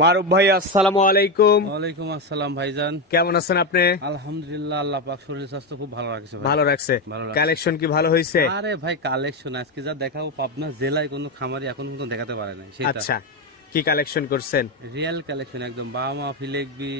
মারুফ ভাই, আসসালামু আলাইকুম। ওয়ালাইকুম আসসালাম ভাইজান। কেমন আছেন আপনি? আলহামদুলিল্লাহ, আল্লাহ পাক শরীর স্বাস্থ্য খুব ভালো রাখছে ভাই। ভালো রাখছে। ভালো রাখছে। কালেকশন কি ভালো হয়েছে? আরে ভাই, কালেকশন আজকে যা দেখাবো পাবনা জেলায় কোনো খামারি এখন পর্যন্ত দেখাতে পারে না সেটা। আচ্ছা, কি কালেকশন করছেন? রিয়েল কালেকশন, একদম বাহামা ফিলেকবি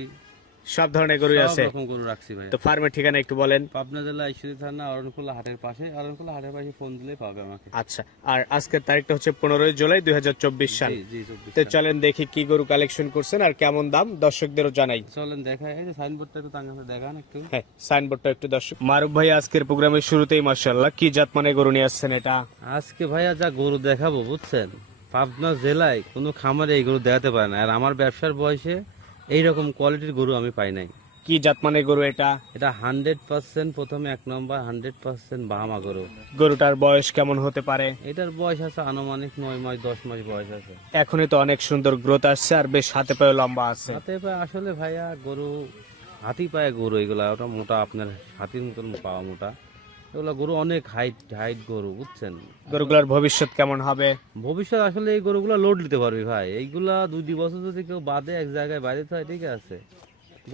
সব ধরনের গরু সব আছে। রকম গরু রাখছি ভাই। তো ফার্মের ঠিকানা একটু বলেন। পাবনা জেলা ঈশ্বরী থানা অরণখোলা হাটের পাশে। অরণখোলা হাটের পাশে ফোন দিলেই পাবে আমাকে। আচ্ছা, আর আজকের তারিখটা হচ্ছে 15 জুলাই 2024 সাল। জি জি, 24 তো সাল। চলেন দেখি কি গরু কালেকশন করছেন আর কেমন দাম দর্শকদেরও জানাই। চলেন দেখা, এই যে সাইনবোর্ডটা একটু তাঙ্গাতে দেখান একটু। হ্যাঁ, সাইনবোর্ডটা একটু দর্শক। মারুফ ভাই, আজকের প্রোগ্রামের শুরুতেই মাশাআল্লাহ কি জাত মানে গরু নিয়ে আসছেন এটা? আজকে ভাইয়া যা গরু দেখাবো বুঝছেন, পাবনা জেলায় কোনো খামারে এই গরু দেখাতে পারে না। আর আমার ব্যবসার বয়সে এইরকম কোয়ালিটির গরু আমি পাই নাই। কি জাত মানে গরু এটা? এটা 100% প্রথমে 1 নম্বর 100% বাহামা গরু। গরুটার বয়স কেমন হতে পারে? এটার বয়স আছে আনুমানিক 9 মাস 10 মাস বয়স আছে। এখনই তো অনেক সুন্দর গ্রোথ আসছে আর বেশ হাতে পায়ে লম্বা আছে। হাতে পায়ে আসলে ভাইয়া গরু, হাতি পায়ে গরু এগুলা, ওটা মোটা, আপনার হাতির মতন পাওয়া মোটা। এগুলা গরু অনেক হাইট হাইট গরু বুঝছেন। গরুগুলোর ভবিষ্যৎ কেমন হবে? ভবিষ্যৎ আসলে এই গরুগুলা লোড নিতে পারবি ভাই। এইগুলা 2 বছর যদি কেউ বাদে এক জায়গায় বাইরে হয়, ঠিক আছে,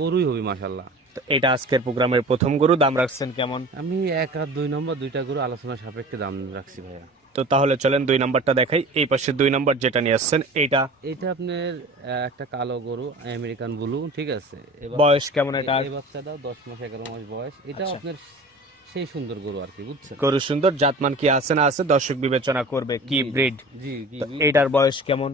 গরুই হবি মাশাল্লাহ। তো এটা আজকের প্রোগ্রামের প্রথম গরু, দাম রাখছেন কেমন? আমি 1 আর 2 নম্বর দুইটা গরু আলোচনা সাপেক্ষে দাম রাখছি ভাইয়া। তো তাহলে চলেন 2 নাম্বারটা দেখাই। এই পাশে 2 নাম্বার যেটা নিয়ে আসছেন এইটা। এটা আপনার একটা কালো গরু, আমেরিকান ব্লু, ঠিক আছে। বয়স কেমন এটা? এই বাচ্চাটাও 10 মাস 11 মাস বয়স। এটা আচ্ছা। আপনার সেই সুন্দর গরু আর কি, বুঝছেন। গরু সুন্দর, জাতমান কি আছে না আছে দর্শক বিবেচনা করবে কি ব্রিড। জি জি। তো এইটার বয়স কেমন?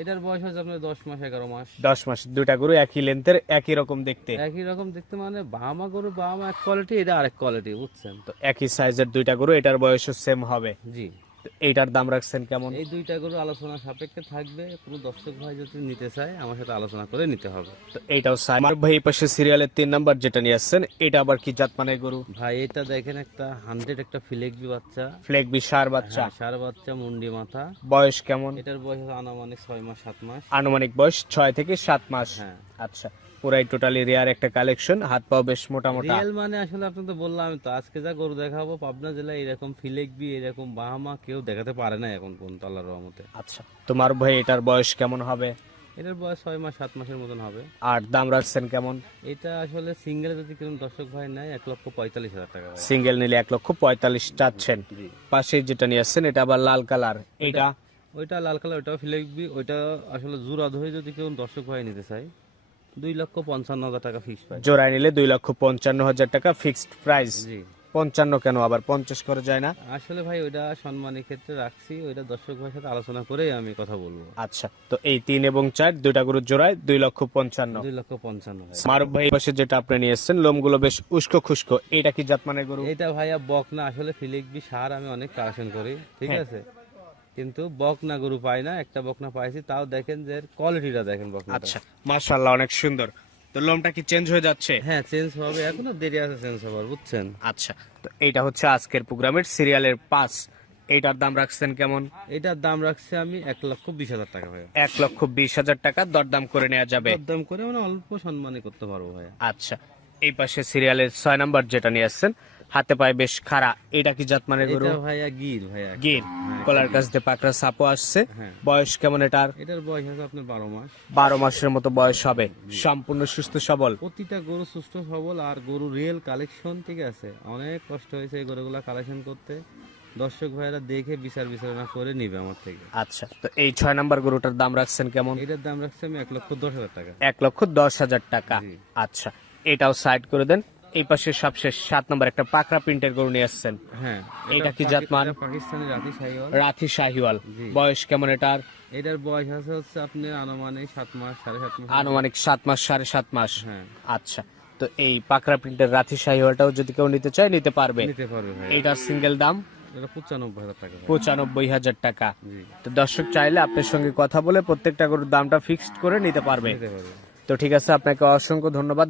এটার বয়স হচ্ছে আপনার 10 মাস 11 মাস। 10 মাস। দুইটা গরু একই লেন্থের, একই রকম দেখতে। একই রকম দেখতে, মানে বাহামা গরু বাহামা এক কোয়ালিটি, এটা আরেক কোয়ালিটি, বুঝছেন। তো একই সাইজের দুইটা গরু, এটার বয়সও সেম হবে। জি। তো এইটার দাম রাখছেন কেমন? এই দুইটা গরু আলোচনা সাপেক্ষে থাকবে। কোনো দর্শক ভাই যদি নিতে চায় আমার সাথে আলোচনা করে নিতে হবে। তো এইটাও সাইজ। আমার ভাই এই পাশে সিরিয়ালের 3 নাম্বার যেটা নিয়ে আসছেন এটা আবার কি জাত মানে গরু? ভাই এটা দেখেন, একটা 100 একটা ফিলেকবি বাচ্চা। ফ্লেক বিশার বাচ্চা। হ্যাঁ, ষাঁড় বাচ্চা, মুন্ডি মাথা। বয়স কেমন? এটার বয়স হচ্ছে আনুমানিক 6 মাস 7 মাস। আনুমানিক বয়স 6 থেকে 7 মাস। হ্যাঁ। আচ্ছা, পুরাই টোটালি রেয়ার একটা কালেকশন, হাত পাও বেশ মোটা মোটা। রিয়েল মানে আসলে আপনি তো বললাম তো, আজকে যা গরু দেখাবো পাবনা জেলায় এরকম ফিলেকবি এরকম বাহামা কেউ দেখাতে পারে না এখন পর্যন্ত, আল্লাহর রহমতে। আচ্ছা, তোমার ভাই এটার বয়স কেমন হবে? এটার বয়স 6 মাস 7 মাসের মতন হবে। আর দাম রাখছেন কেমন? এটা আসলে সিঙ্গেলে যদি কিরকম দর্শক ভাই নেয় 1,45,000 টাকা ভাই। সিঙ্গেল নিলে 1,45,000 চাচ্ছেন। জি। পাশে যেটা নিয়ে আসছেন এটা আবার লাল কালার, এটা ওইটা লাল কালার, ওইটাও ফিলেকবি। ওইটা আসলে জোড়া ধরে যদি কেউ দর্শক ভাই নিতে চায় 2,55,000 টাকা ফিক্স পাই। জোড়ায় নিলে 2,55,000 টাকা ফিক্সড প্রাইস। জি। 55 কেন, আবার 50 করে যায় না? আসলে ভাই ওইটা সম্মানের ক্ষেত্রে রাখছি, ওইটা দর্শক ভাইয়ের সাথে আলোচনা করেই আমি কথা বলবো। আচ্ছা, তো এই 3 এবং 4 দুইটা গরুর জোড়ায় 2,55,000। 2,55,000 ভাই। মারুফ ভাই পাশে যেটা আপনি নিয়ে এসেছেন লোমগুলো বেশ উস্কো খুস্কো, এটা কি জাত মানে গরু? এটা ভাইয়া বক না, আসলে ফিলেকবি সার আমি অনেক কালেকশন করি, ঠিক হ্যাঁ। আছে, কিন্তু বকনা গরু পাই না। একটা বকনা পাইছি, তাও দেখেন যে কোয়ালিটিটা দেখেন বকনা। আচ্ছা, মাশাআল্লাহ অনেক সুন্দর। তো লোমটা কি চেঞ্জ হয়ে যাচ্ছে? হ্যাঁ, চেঞ্জ হবে, এখনো দেরি আছে চেঞ্জ হবার, বুঝছেন। আচ্ছা, তো এইটা হচ্ছে আজকের প্রোগ্রামের সিরিয়ালের 5। এইটার দাম রাখছেন কেমন? এটার দাম রাখছি আমি 1,20,000 টাকা ভাইয়া। 1,20,000 টাকা দরদাম করে নেওয়া যাবে। দাম করে মানে অল্প সম্মানই করতে পারবো ভাইয়া। আচ্ছা, এই পাশে সিরিয়ালের 6 নাম্বার যেটা নিয়ে আসছেন, হাতে পায়ে বেশ খাড়া, এটা কি জাত মানে গরু? এটা ভাইয়া গির ভাইয়া। গির। হ্যাঁ, কলার কাছ দিয়ে পাকড়া সাপও আসছে। হ্যাঁ। বয়স কেমন এটার? এটার বয়স আছে আপনার 12 মাস। 12 মাসের মতো বয়স হবে। সম্পূর্ণ সুস্থ সবল। প্রতিটা গরু সুস্থ সবল আর গরু রিয়েল কালেকশন, ঠিক আছে। অনেক কষ্ট হয়েছে এই গরুগুলা কালেকশন করতে। দর্শক ভাইরা দেখে বিচার বিবেচনা করে নিবে আমার থেকে। আচ্ছা, তো এই 6 নাম্বার গরুটার দাম রাখছেন কেমন? এটার দাম রাখছি আমি 1,10,000 টাকা। 1,10,000 টাকা। জি। আচ্ছা, এটাও সাইড করে দেন। এই পাশে সবশেষ 7 নাম্বার একটা পাকড়া প্রিন্টের গরু নিয়ে আসছেন, হ্যাঁ। এটা কি জাতমান? এটা পাকিস্তানি রাতি শাহিওয়াল। রাথি শাহিওয়াল। জি। বয়স কেমন এটার? এটার বয়স আছে হচ্ছে আপনার আনুমানিক 7 মাস 7.5 মাস। আনুমানিক 7 মাস 7.5 মাস। হ্যাঁ। আচ্ছা, তো এই পাকড়া প্রিন্টের রাথি শাহিওয়ালটাও যদি কেউ নিতে চায় নিতে পারবে। নিতে পারবে ভাই। এইটার সিঙ্গেল দাম এটা 95,000 টাকা ভাই। 95,000 টাকা। জি। তো দর্শক চাইলে আপনার সঙ্গে কথা বলে প্রত্যেকটা গরুর দামটা ফিক্সড করে নিতে পারবে। নিতে পারবে। তো ঠিক আছে, আপনাকে অসংখ্য ধন্যবাদ।